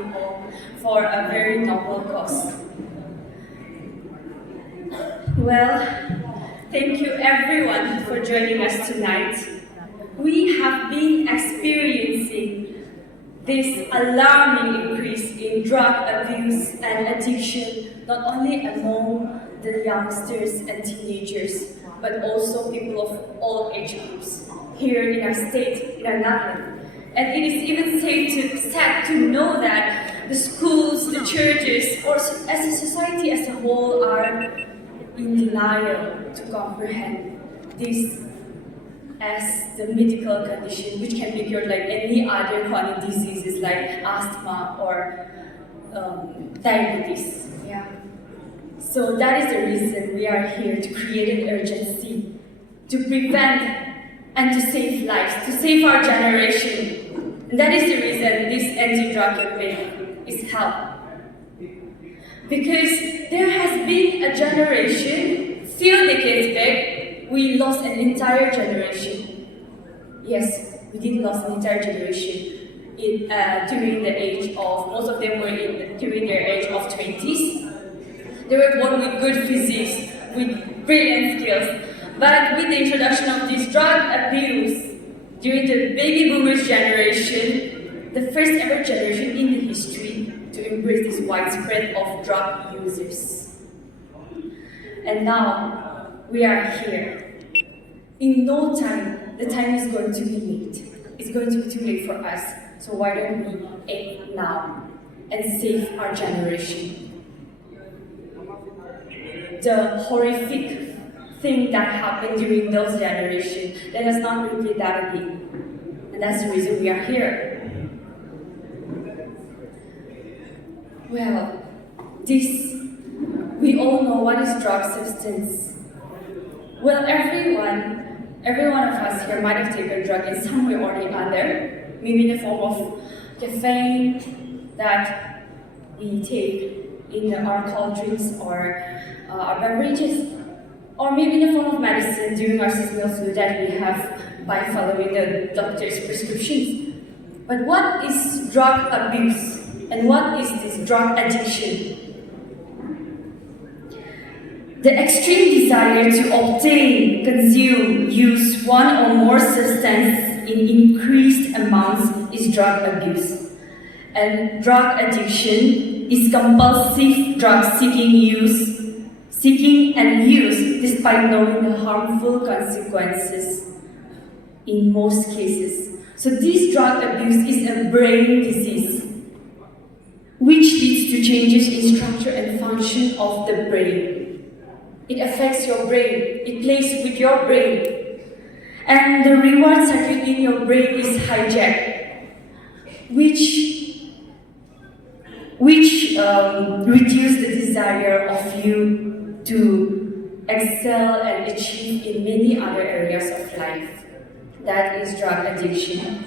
you all for a very noble cause. Well, thank you everyone for joining us tonight. We have been experiencing this alarming increase in drug abuse and addiction, not only among the youngsters and teenagers, but also people of all age groups here in our state, in our Nagaland. And it is even sad to know that the schools, the churches, or as a society as a whole are in denial to comprehend this as the medical condition which can be cured like any other chronic diseases like asthma or diabetes. Yeah. So that is the reason we are here, to create an urgency, to prevent and to save lives, to save our generation. And that is the reason this anti-drug campaign is held. Because there has been a generation, few decades back, we lost an entire generation. Yes, we did lose an entire generation during the age of, most of them were during their age of 20s. They were born with good physiques, with brilliant skills. But with the introduction of this drug abuse, during the baby boomers generation, the first ever generation in the history to embrace this widespread of drug users. And now, we are here. In no time, the time is going to be late. It's going to be too late for us. So why don't we act now and save our generation? The horrific thing that happened during those generations, let us not repeat that again. And that's the reason we are here. Well, we all know what is drug substance. Well, every one of us here might have taken a drug in some way or the other, maybe in the form of caffeine that we take in our cold drinks or our beverages, or maybe in the form of medicine during our seasonal flu that we have by following the doctor's prescriptions. But what is drug abuse? And what is this drug addiction? The extreme desire to obtain, consume, use one or more substances in increased amounts is drug abuse. And drug addiction is compulsive drug seeking and use despite knowing the harmful consequences in most cases. So this drug abuse is a brain disease which leads to changes in structure and function of the brain. It affects your brain, it plays with your brain, and the reward circuit in your brain is hijacked, which reduce the desire of you to excel and achieve in many other areas of life. That is drug addiction.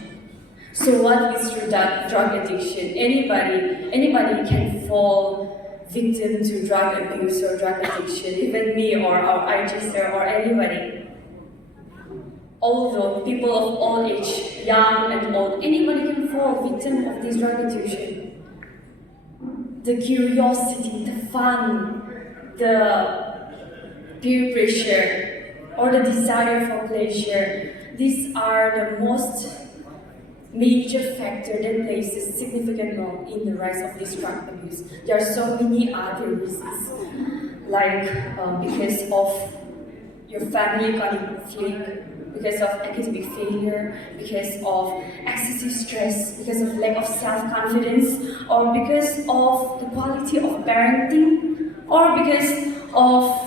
So what is drug addiction? Anybody can fall victim to drug abuse or drug addiction, even me or our IG sir or anybody. Although people of all age, young and old, anybody can fall victim of this drug addiction. The curiosity, the fun, the peer pressure, or the desire for pleasure, these are the most major factor that plays a significant role in the rise of this drug abuse. There are so many other reasons, like because of your family conflict, because of academic failure, because of excessive stress, because of lack of self-confidence, or because of the quality of parenting, or because of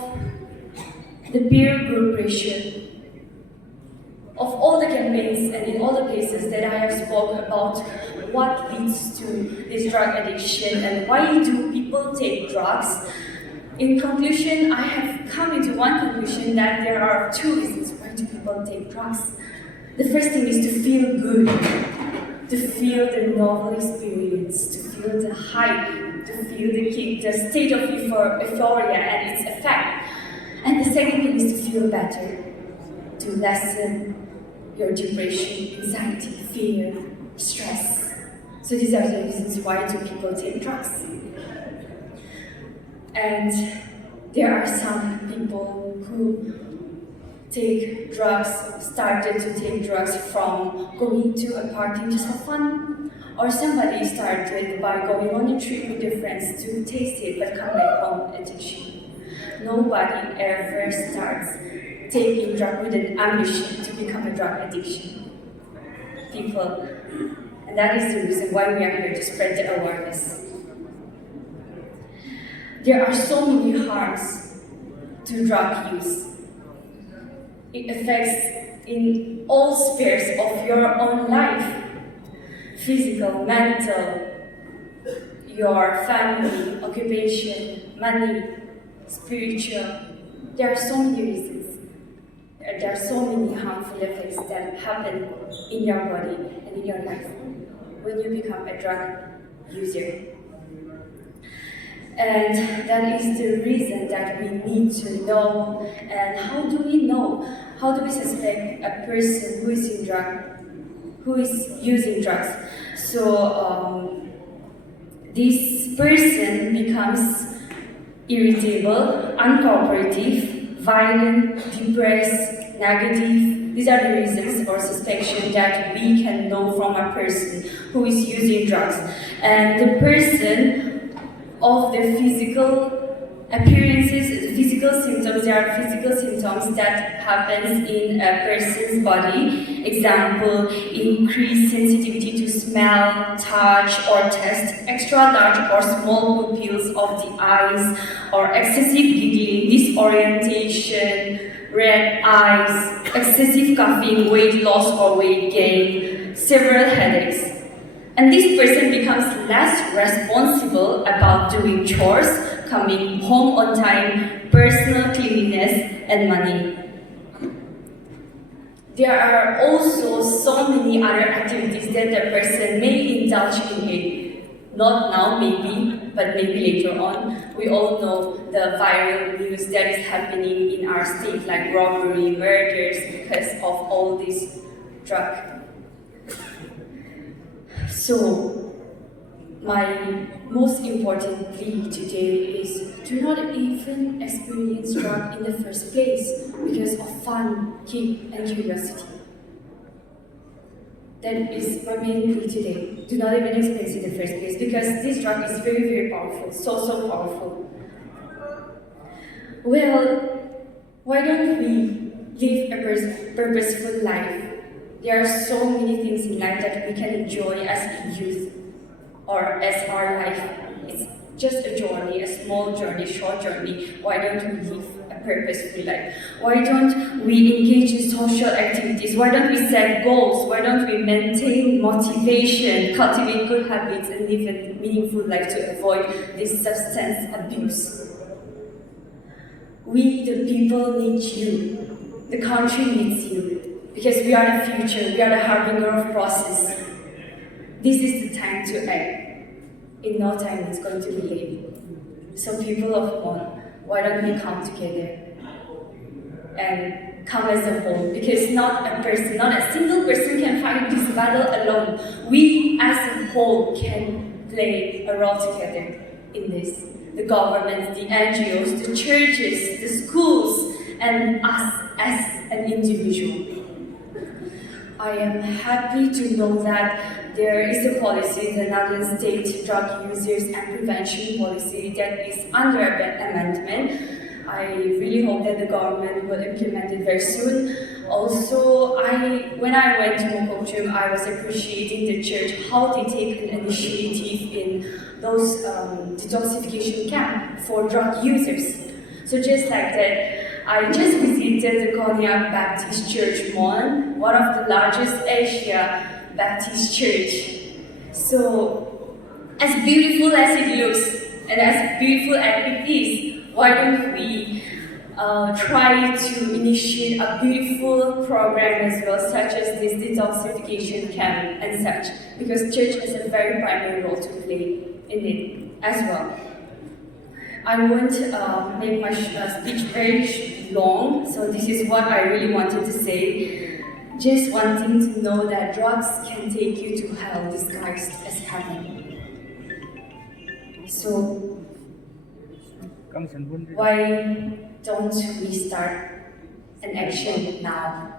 the peer group pressure. Of all the campaigns and in all the places that I have spoken about what leads to this drug addiction and why do people take drugs, in conclusion, I have come into one conclusion that there are two reasons why do people take drugs. The first thing is to feel good, to feel the novel experience, to feel the hype, to feel the kick, the state of euphoria and its effect. And the second thing is to feel better, to lessen your depression, anxiety, fear, stress. So these are the reasons why do people take drugs. And there are some people who started to take drugs from going to a party just for fun, or somebody started by going on a trip with their friends to taste it but come back home addiction. Nobody ever starts taking drug with an ambition to become a drug addiction. People, and that is the reason why we are here to spread the awareness. There are so many harms to drug use. It affects in all spheres of your own life. Physical, mental, your family, occupation, money, spiritual. There are so many reasons. There are so many harmful effects that happen in your body and in your life when you become a drug user. And that is the reason that we need to know. And how do we know? How do we suspect a person who is using drugs? So this person becomes irritable, uncooperative, violent, depressed, negative. These are the reasons or suspicion that we can know from a person who is using drugs. And the person of the physical appearances, physical symptoms, there are physical symptoms that happens in a person's body. Example, increased sensitivity to smell, touch, or taste, extra large or small pupils of the eyes, or excessive giggling, disorientation, red eyes, excessive coughing, weight loss or weight gain, several headaches. And this person becomes less responsible about doing chores, coming home on time, personal cleanliness, and money. There are also so many other activities that the person may indulge in. Not now, maybe, but maybe later on. We all know the viral news that is happening in our state, like robbery, murders, because of all this drug. So, my most important plea today is do not even experience drug in the first place because of fun, kick, and curiosity. That is my main plea today. Do not even experience it in the first place because this drug is very, very powerful, so powerful. Well, why don't we live a purposeful life? There are so many things in life that we can enjoy as a youth or as our life. It's just a journey, a small journey, short journey. Why don't we live a purposeful life? Why don't we engage in social activities? Why don't we set goals? Why don't we maintain motivation, cultivate good habits, and live a meaningful life to avoid this substance abuse? We, the people, need you. The country needs you. Because we are the future, we are the harbinger of process. This is the time to act. In no time it's going to be late. So people of Mon, why don't we come together and come as a whole? Because not a single person can fight this battle alone. We as a whole can play a role together in this. The government, the NGOs, the churches, the schools, and us as an individual. I am happy to know that there is a policy, the Nagaland State Drug Users and Prevention Policy, that is under amendment. I really hope that the government will implement it very soon. Also, when I went to Mokokchung, I was appreciating the church, how they take an initiative in those detoxification camps for drug users. So just like that, I just visited the Konyak Baptist Church Mon, one of the largest Asia Baptist church. So, as beautiful as it looks and as beautiful as it is, why don't we try to initiate a beautiful program as well, such as this detoxification camp and such, because church has a very primary role to play in it as well. I won't make my speech very long, so this is what I really wanted to say. just wanting to know that drugs can take you to hell disguised as heaven. So, why don't we start an action now?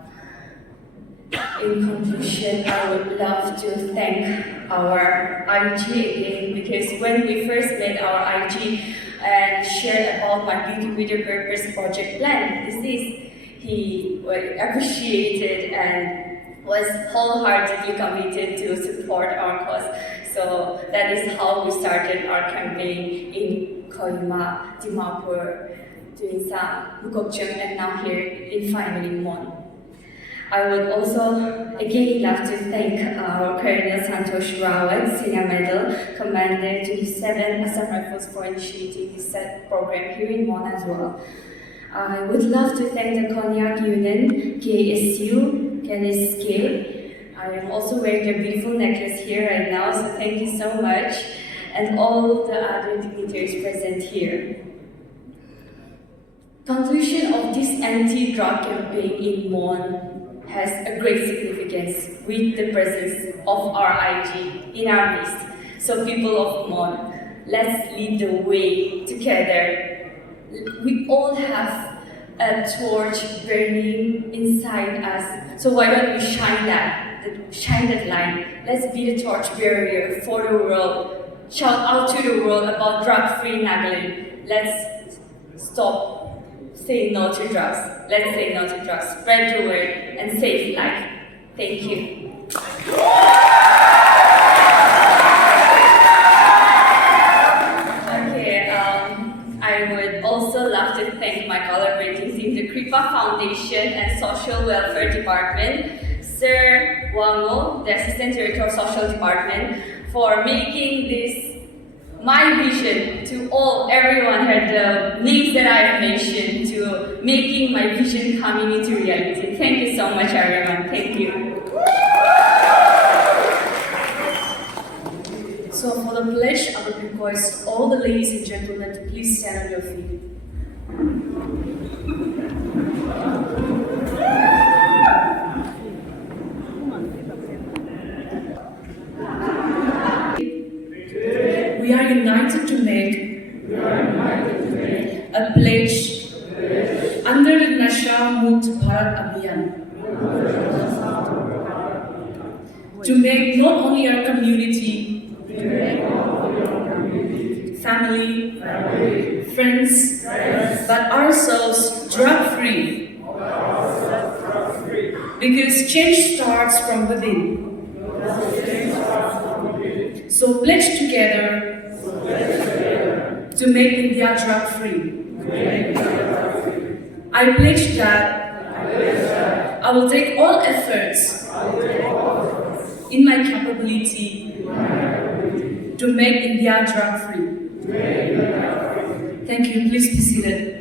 In conclusion, I would love to thank our IG again, because when we first made our IG and shared about my Beauty with a Purpose project plan, he appreciated and was wholeheartedly committed to support our cause. So that is how we started our campaign in Kohima, Dimapur, Tuinsa, Mukokchung, and now here in finally Mon. I would also again love to thank our Colonel Santosh Rawat, Senior Medal Commander to his 7th Assam Rifles for initiating this program here in Mon as well. I would love to thank the Konyak Union, KSU, KNSK. I am also wearing a beautiful necklace here right now, so thank you so much, and all the other dignitaries present here. Conclusion of this anti-drug campaign in Mon has a great significance with the presence of our IG in our midst. So people of Mon, let's lead the way together. We all have a torch burning inside us. So why don't we shine that light? Let's be the torch bearer for the world. Shout out to the world about drug-free Nagaland. Let's stop saying no to drugs. Let's say no to drugs. Spread the word and save life. Thank you. Okay, I would also love to thank my collaborating team, the Kripa Foundation and Social Welfare Department, Sir Wango, the Assistant Director of Social Department, for making this my vision to everyone heard the names that I have mentioned, to making my vision coming into reality. Thank you so much, everyone. Thank you. So for the pledge, I would request all the ladies and gentlemen to please stand on your feet. We are united to make a pledge under the Nasha Mukt Bharat Abhiyan to make not only our community, family, friends, but ourselves drug-free. Because change starts from within. So pledge together to make India drug-free. I pledge that I will take all efforts in my capability to make India drug-free. Thank you. Please be seated.